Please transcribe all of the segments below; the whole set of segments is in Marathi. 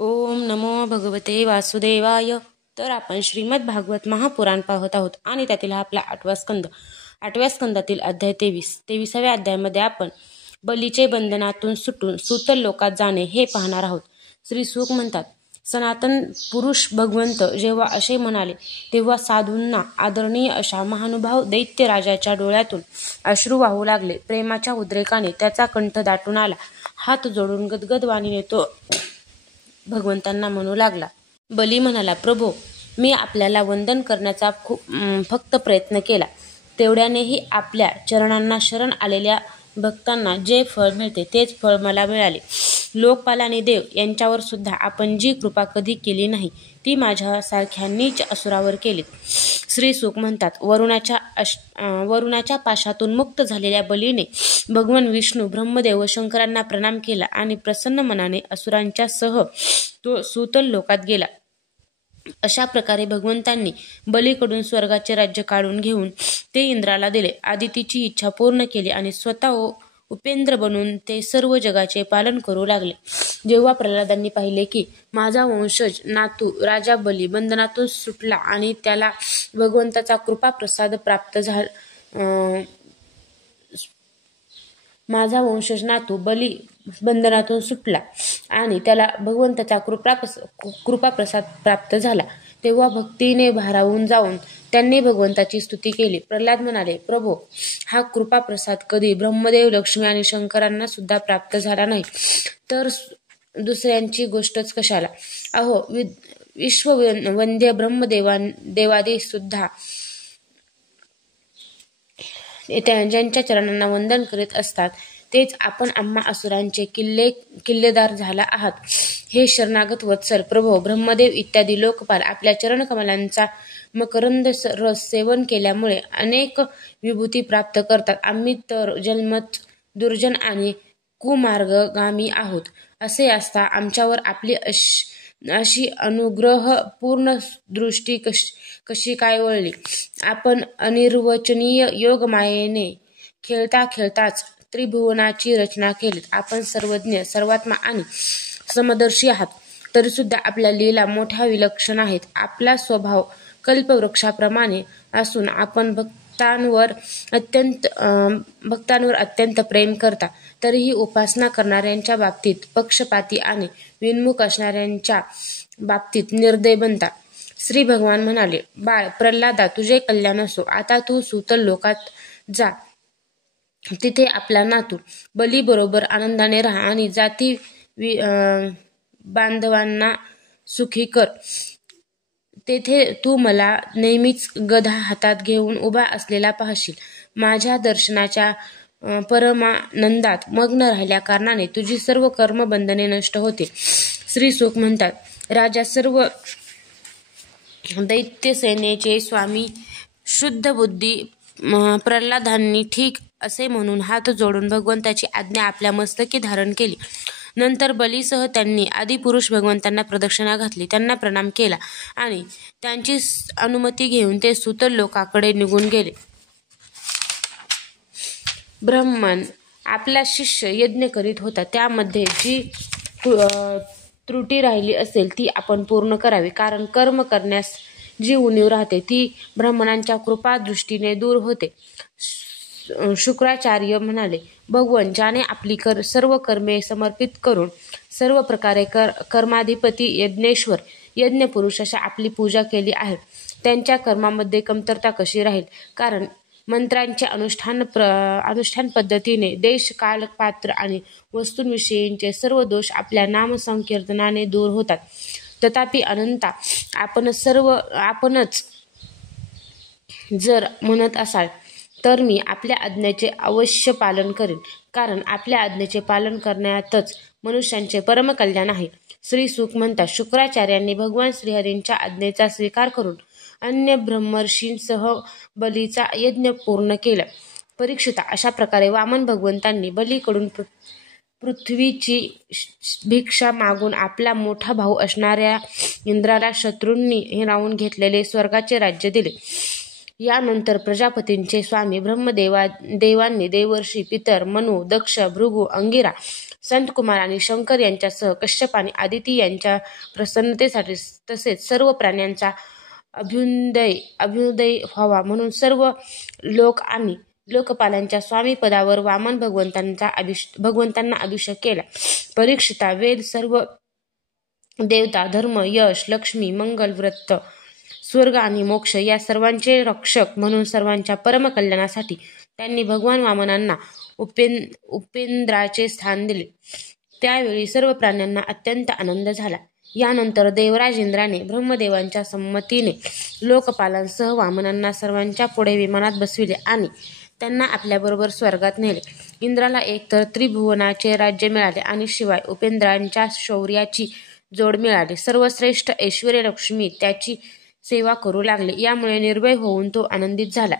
ओम नमो भगवते वासुदेवाय. तर आपण श्रीमद भागवत महापुराण पाहत आहोत आणि त्यातील हा आपला 8व्या स्कंदातील अध्याय 23व्या अध्यायामध्ये आपण बलीचे बंधनातून सुटून सूतल लोकात जाणे हे पाहणार आहोत. श्री सुख म्हणतात, सनातन पुरुष भगवंत जेव्हा असे म्हणाले तेव्हा साधूंना आदरणीय अशा महानुभाव दैत्य राजाच्या डोळ्यातून अश्रू वाहू लागले. प्रेमाच्या उद्रेकाने त्याचा कंठ दाटून आला. हात जोडून गदगद वाणीने तो भगवंतांना म्हणू लागला. बली म्हणाला, प्रभो, मी आपल्याला वंदन करण्याचा फक्त प्रयत्न केला, तेवढ्यानेही आपल्या चरणांना शरण आलेल्या भक्तांना जे फळ मिळते तेच फळ मला मिळाले. लोकपाल आणि देव यांच्यावर सुद्धा आपण जी कृपा कधी केली नाही ती माझ्यासारख्या नीच असुरावर केलीत. श्री सुख म्हणतात, वरुणाच्या पाशातून मुक्त झालेल्या बलीने भगवान विष्णू, ब्रह्मदेव व शंकरांना प्रणाम केला आणि प्रसन्न मनाने असुरांच्या सह तो सूतल लोकात गेला. अशा प्रकारे भगवंतांनी बलीकडून स्वर्गाचे राज्य काढून घेऊन ते इंद्राला दिले. आदितीची इच्छा पूर्ण केली आणि स्वतः उपेंद्र बनून ते सर्व जगाचे पालन करू लागले. जेव्हा प्रल्हादांनी पाहिले की माझा वंशज नातू राजा बली बंधनातून सुटला आणि त्याला भगवंताचा कृपाप्रसाद प्राप्त झाला, माझा वंशज नातू बली बंधनातून सुटला आणि त्याला भगवंताचा कृपाप्रसाद प्राप्त झाला, तेव्हा भक्तीने भारावून जाऊन त्यांनी भगवंताची स्तुती केली. प्रल्हाद म्हणाले, प्रभो, हा कृपाप्रसाद कधी ब्रह्मदेव, लक्ष्मी आणि शंकरांना सुद्धा प्राप्त झाला नाही, तर दुसऱ्यांची गोष्टच कशाला. अहो, विश्ववंद्य ब्रह्मदेवादी सुद्धा ज्यांच्या चरणांना वंदन करीत असतात तेच आपण आम्हा असुरांचे किल्लेदार झाला आहात. हे शरणागत वत्सल प्रभो, ब्रह्मदेव इत्यादी लोकपाल आपल्या चरणकमलांचा मकरंद रस सेवन केल्यामुळे अनेक विभूती प्राप्त करतात. आम्ही तर जन्मत दुर्जन आणि कुमार्गगामी आहोत. असे असता आमच्यावर आपली अशी अनुग्रह पूर्ण दृष्टी कशी काय वळली. आपण अनिर्वचनीय योगमायेने खेळता खेळताच त्रिभुवनाची रचना केलीत. आपण सर्वज्ञ, सर्वात्मा आणि समदर्शी आहात, तरी सुद्धा आपल्या लीला मोठ्या विलक्षण आहेत. आपला स्वभाव कल्पवृक्षाप्रमाणे असून आपण भक्तांवर अत्यंत प्रेम करता, तरीही उपासना करणाऱ्यांच्या बाबतीत पक्षपाती आणि विन्मुख असणाऱ्यांच्या बाबतीत निर्दय बनता. श्री भगवान म्हणाले, बाळ प्रल्हादा, तुझे कल्याण असो. आता तू सूतल लोकात जा. तिथे आपला नातू बली बरोबर आनंदाने राहा आणि जाती बांधवांना सुखी कर. तेथे तू मला नेहमीच गदा हातात घेऊन उभा असलेला पाहशील. माझ्या दर्शनाच्या परमानंदात मग्न राहिल्या कारणाने तुझी सर्व कर्मबंधने नष्ट होतील. श्री सुख म्हणतात, राजा, सर्व दैत्य सेनेचे स्वामी शुद्ध बुद्धी प्रल्हादांनी ठीक असे म्हणून हात जोडून भगवंताची आज्ञा आपल्या मस्तकी धारण केली. नंतर बलीसह त्यांनी आदिपुरुष भगवंतांना प्रदक्षिणा घातली, त्यांना प्रणाम केला आणि त्यांची अनुमती घेऊन ते सूतल लोकाकडे निघून गेले. ब्राह्मण आपला शिष्य यज्ञ करीत होता, त्यामध्ये जी त्रुटी राहिली असेल ती आपण पूर्ण करावी, कारण कर्म करण्यास जी उणीव राहते ती ब्राह्मणांच्या कृपादृष्टीने दूर होते. शुक्राचार्य म्हणाले, भगवान, ज्याने आपली सर्व कर्मे समर्पित करून सर्व प्रकारे कर्माधिपती यज्ञेश्वर, यज्ञपुरुष अशा आपली पूजा केली आहे, त्यांच्या कर्मामध्ये कमतरता कशी राहील. कारण मंत्रांचे अनुष्ठान पद्धतीने देश, काल, पात्र आणि वस्तूंविषयींचे सर्व दोष आपल्या नामसंकीर्तनाने दूर होतात. तथापि अनंता, आपणच जर म्हणत असाल तर मी आपल्या आज्ञेचे अवश्य पालन करीन, कारण आपल्या आज्ञेचे पालन करण्यातच मनुष्यांचे परमकल्याण आहे. श्री सुख म्हणतात, शुक्राचार्यांनी भगवान श्रीहरींच्या आज्ञेचा स्वीकार करून अन्य ब्रह्मर्षींसह बलीचा यज्ञ पूर्ण केला. परीक्षिता, अशा प्रकारे वामन भगवंतांनी बलीकडून पृथ्वीची भिक्षा मागून आपला मोठा भाऊ असणाऱ्या इंद्राला शत्रूंनी हिरावून घेतलेले स्वर्गाचे राज्य दिले. यानंतर प्रजापतींचे स्वामी देवांनी देवर्षी पितर मनु, दक्ष, भृगु, अंगिरा, संतकुमार आणि शंकर यांच्यासह कश्यप आणि आदिती यांच्या प्रसन्नतेसाठी तसेच सर्व प्राण्यांचा अभ्युदय व्हावा म्हणून सर्व लोक आणि लोकपालांच्या स्वामी पदावर वामन भगवंतांना अभिषेक केला. परीक्षिता, वेद, सर्व देवता, धर्म, यश, लक्ष्मी, मंगल, व्रत, स्वर्ग आणि मोक्ष या सर्वांचे रक्षक म्हणून सर्वांच्या परम कल्याणासाठी त्यांनी भगवान वामनांना उपेंद्राचे स्थान दिले. त्यावेळी सर्व प्राण्यांना अत्यंत आनंद झाला. यानंतर देवराज इंद्राने ब्रह्मदेवांच्या संमतीने लोकपालांसह वामनांना सर्वांच्या पुढे विमानात बसविले आणि त्यांना आपल्याबरोबर स्वर्गात नेले. इंद्राला एकतर त्रिभुवनाचे राज्य मिळाले आणि शिवाय उपेंद्रांच्या शौर्याची जोड मिळाली. सर्वश्रेष्ठ ऐश्वर्य लक्ष्मी त्याची सेवा करू लागले. यामुळे निर्भय होऊन तो आनंदित झाला.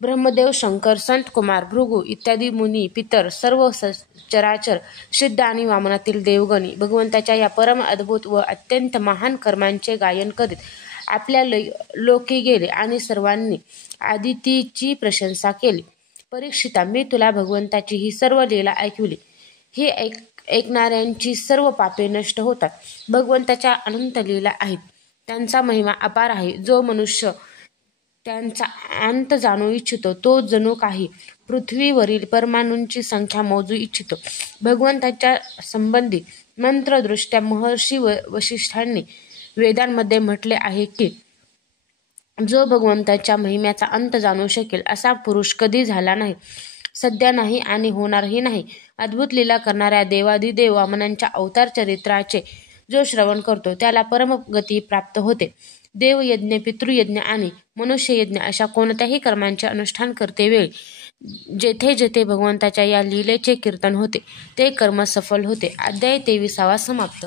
ब्रह्मदेव, शंकर, संत कुमार, भृगु इत्यादी मुनी, पितर, सर्व चराचर, सिद्ध आणि वामनातील देवगणी भगवंताच्या या परम अद्भुत व अत्यंत महान कर्मांचे गायन करीत आपल्या लोकी गेले आणि सर्वांनी आदितीची प्रशंसा केली. परीक्षिता, मी तुला भगवंताची ही सर्व लीला ऐकविली. ही ऐकणाऱ्यांची सर्व पापे नष्ट होतात. भगवंताच्या अनंत लीला आहेत. त्यांचा महिमा अपार आहे. जो मनुष्य त्यांचा अंत जाणू इच्छितो तो जणू काही पृथ्वीवरील परमाणूंची संख्या मोजू इच्छितो. भगवंताच्या संबंधी मंत्रदृष्ट्या महर्षी वशिष्ठांनी वेदांमध्ये म्हटले आहे की जो भगवंताच्या महिम्याचा अंत जाणू शकेल असा पुरुष कधी झाला नाही, सध्या नाही आणि होणारही नाही. अद्भुत लीला करणाऱ्या देवादिदेव वामनांच्या अवतार चरित्राचे जो श्रवण करतो त्याला परमगती प्राप्त होते. देवयज्ञ, पितृयज्ञ आणि मनुष्ययज्ञ अशा कोणत्याही कर्मांचे अनुष्ठान करतेवेळी जेथे जेथे भगवंताच्या या लीलेचे कीर्तन होते ते कर्म सफल होते. अध्याय 23 समाप्त.